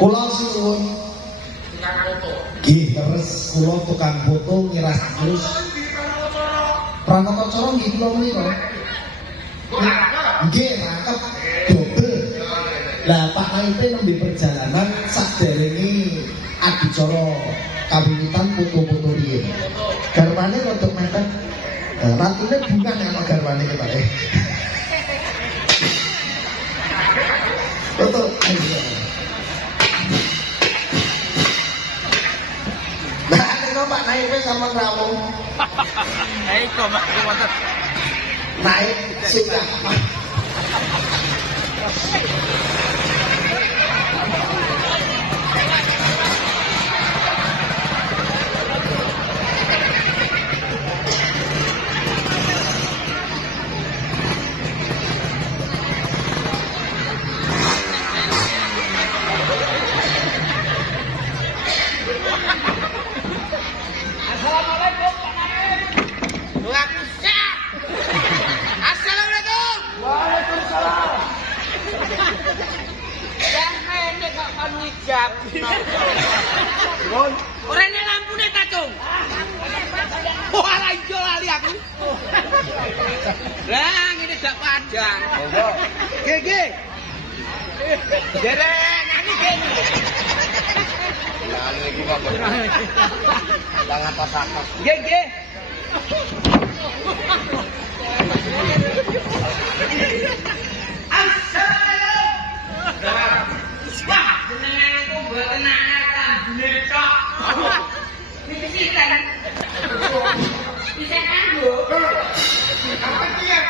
Kula suwun nggih terus kula tukang foto nyiras terus pranata cara nggih kula menika nggih rangkep dobel. Lah Pak Aite nembe perjalanan saderenge adicara kawiwitan foto-foto riyen garwane rodok mepet ratune bunga nek garwane ketok foto Pak naik wis sama rawuh. Naik kok Pak wonten. Naik sudah. Orangnya lampunya tacung. Wah, lanjut lali aku. Lah, ini dak padang. Gege. Dereng, ini gege. Lah, iki kok. Lang atas-atas. Gege. Wah, jenengan iku mboten anak netok. Iki sinten? Bisa kanggo. Apa iki ya?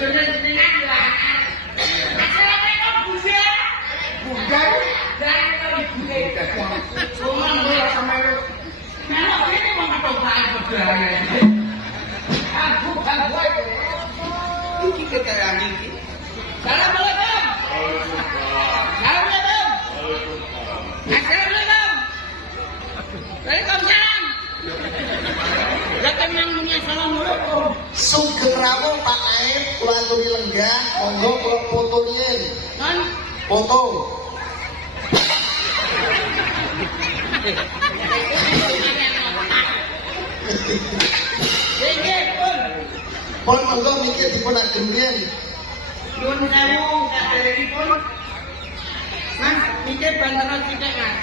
Jenengan yo anak. Assalamualaikum Bunda. Bunda, dan Bunda. Cuman ora sampe. Kalau ini mau ketoprak budaya. Aku iki keterangan iki. Assalamualaikum. Assalamualaikum. Assalamualaikum. Waalaikumsalam. Ya tenang dunia assalamualaikum. Sugeng rawuh Pak Naib, kula aturi lenggah, monggo kula foto riyen. Kan Foto. Pun monggo mikir dipun agem riyen. Nyuwun sewu saderengipun Mikir banteran sithik, Mas.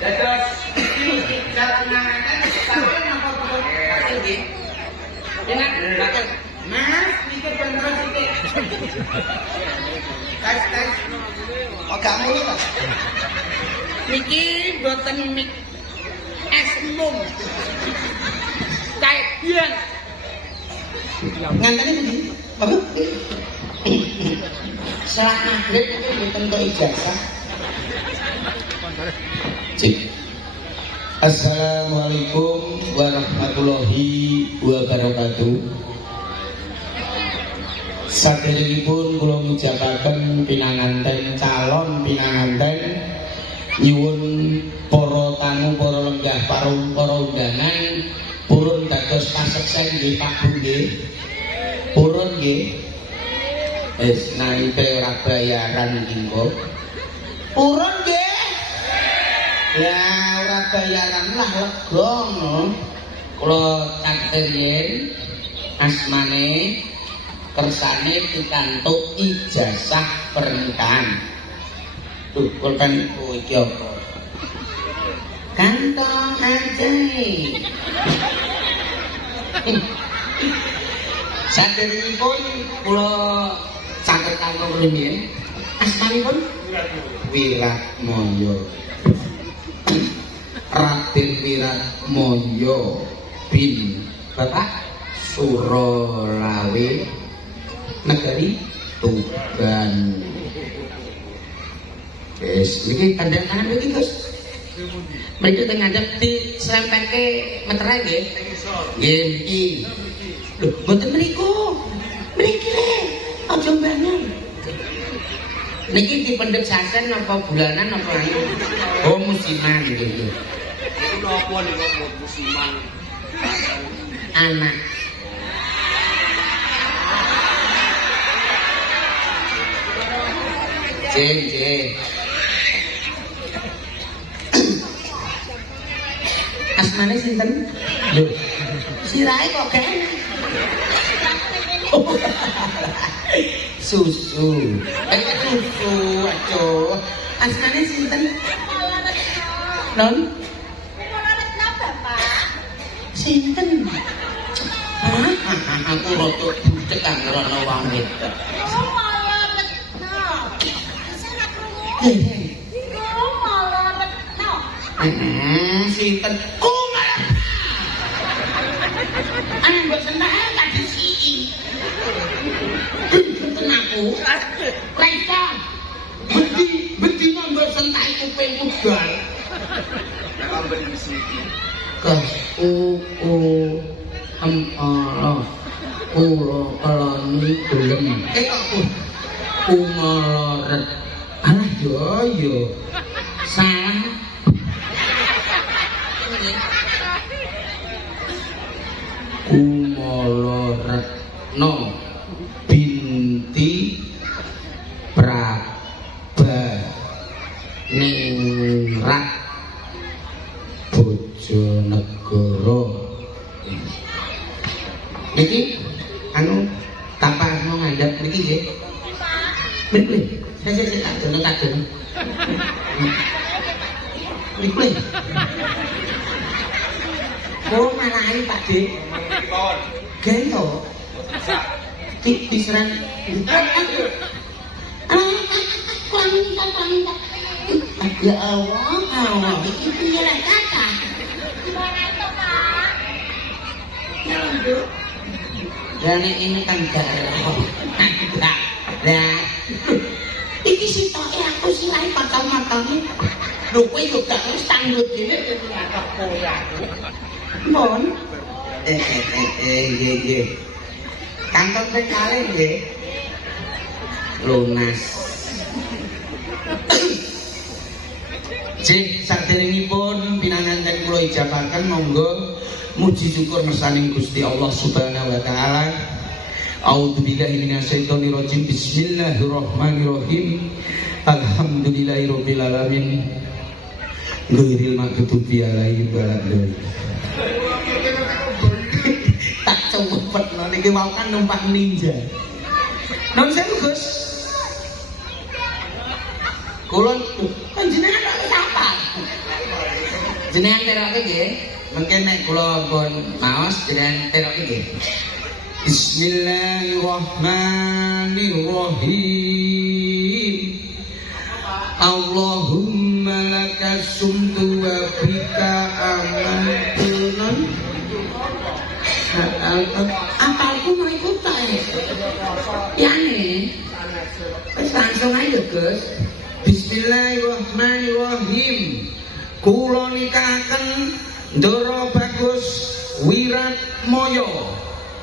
Dados iki jalananane sampeyan napa pun nggih. Enak banget. Mas, mikir banteran sithik. Tes. Kok gak ngono ta? Niki boten mik es mung. Kayak biyen. Ngantene pundi? Apa? Salat maghrib itu ditentu ijazah. Cik. Assalamualaikum warahmatullahi wabarakatuh. Saderengipun kula ngucapaken pinanganten calon pinanganten nyuwun para tamu para lenggah para undangan purun dados kaseksen nggih Pak Bu nggih. Purun nggih. Wis naipe ora bayaran iki kok. Purun nggih. Ya ora bayaran lah lega ngono. Kula catet yen asmane kersane pikantuk ijazah pernikahan. Tuh, pulpen iki apa? Kantong ajaib. Saderengipun kula catet kanggo rumiyin. Asmanipun Wiratmaya. Raden Wiratmaya bin Bapak Suralawe Negari Tuban. Wis niki tanda tangan iki Gus. Mriki teng ngadep di slempeke meterai nggih. Nggih iki. Lho, mboten mriku. Mriki le. Aja mbangun. Niki dipendhet sasen apa bulanan apa anu? Oh, musiman nggih. Iku napa niku musiman? Anak. Jeng. Asmane sinten? Lho. Sirahe kok kene. Susu. Susu, aco. Asmane sinten? Non? Sinten? Aku rada budek karo ana wong wedok. Sinten? Ana mbok seneng tadi siki. Sinten aku? Reka. Bedi mbok sentai kupingmu bal. Amben siki. Keloni gelem. Kok ngoloret. Alah yo. Salah. Kumoloretno binti Prabaningrat Bojonegoro. Niki anu tanpa mau ngandap niki nggih. Mriki. Saya tak jono. Mriki. Oh, malahi Pak Dik. Kawon. Gento. Diserang. Ya Allah. Iki piye lek kakak? Gimana itu, Pak? Nyelunduk. Dan ini kan garong. Nah, iki sitoke aku sirahe patang-matane. Lho kowe yo gak wis tanggut dhewe ngatok kowe aku. Mon. Nggih. Kantor ping kalih nggih. Lunas. Cek saderengipun pinanganten kula ijabahaken monggo muji syukur mersaning Gusti Allah Subhanahu wa taala. A'udzubillahi minasyaitonir rajim. Bismillahirrahmanirrahim. Alhamdulillahirabbil alamin. Ghairil maghdubi alaihim waladdallin. Tak cepetno niki mau kan numpak ninja. Non sewu Gus. Kulon kan jenengan kok sapa? Jenengan teroke nggih. Mungkin nek kula pun maos jenengan teroke nggih. Bismillahirrahmanirrahim. Allahumma laka sumtu wa bika amantu. Apalku mau ikut tak ya nih langsung aja Gus. Bismillahirrahmanirrahim. Kula nikahaken Ndoro Bagus Wiratmoyo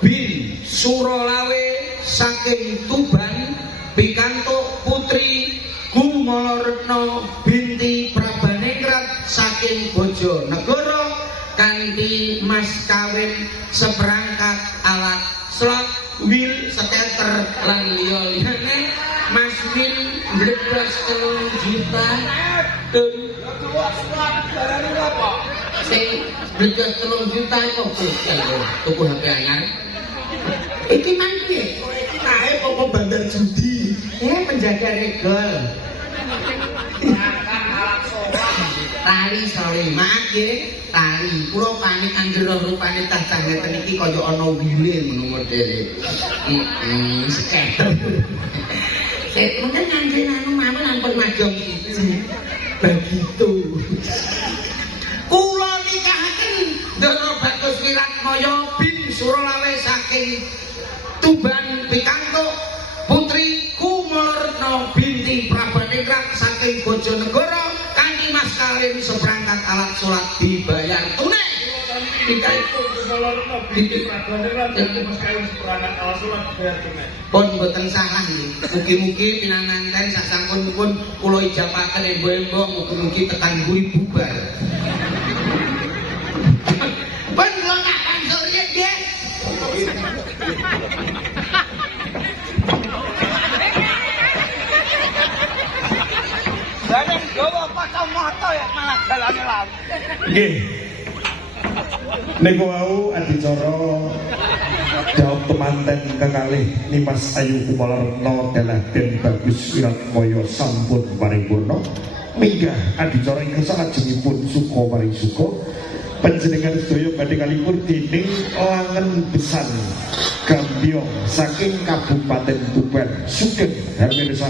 bin Surolawe saking Tuban pikantuk putri Kumalaretna binti Prabaningrat saking Bojonegoro kanthi mas kawin seperangkat alat slot wil seteter lan liya-liyane. Mas Wil mbledos 3 juta tun sing mbledos 3 juta kok tuku HP anyar iki mangke kae kok bandar judi penjaga regol tali sorry maaf nggih tali kula panik anggere rupane tas ngeten iki kaya ana wile ngono modele seketer mungkin ngangge anu mawon ampun majong iki begitu kula nikahaken Ndoro Bagus Wiratmoyo bin Surolawe saking Tuban pikantuk putri Kumalaretna binti Prabaningrat saking Bojonegoro kanthi mas kawin seperangkat alat salat dibayar tunai. Binti Prabaningrat dan mas kawin seperangkat alat salat dibayar tunai. Pun mboten salah nggih. Mugi-mugi pinanganten sasampunipun kula ijabahaken embo-embo mugi-mugi tekan mburi bubar. Pun kula tak pansur nggih. Bareng gawa kacamata ya malah dalane lalu. Nggih. Niku wau adicara jawab temanten kekalih Nimas Ayu Kumalaretna dalah Den Bagus Wiratmoyo sampun paripurna. Minggah adicara ingkang salajengipun suka maring suka. Panjenengan sedaya badhe kalipur dening Langen Besan Gambyong saking Kabupaten Tuban. Sugeng hamirsa